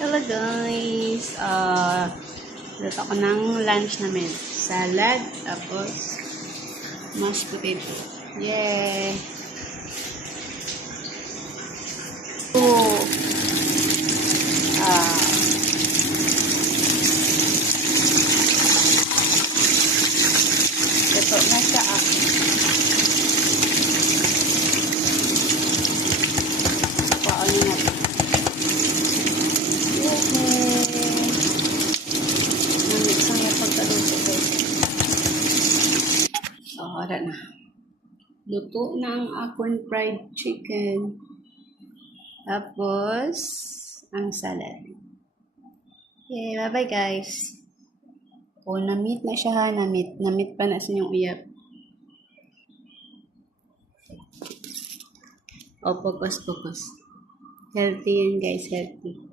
Hello guys! Luto ko ng lunch namin. Salad, tapos mashed potato. Yay! Oh! Luto na siya. Paano natin? Namix ang yung pagkaluto ko. Wala na. Luto na ang akong fried chicken. Tapos, ang salad. Okay, bye-bye guys. Na-meet na siya ha. Na-meet pa na sa inyong uyap. Focus. Healthy yan guys, healthy.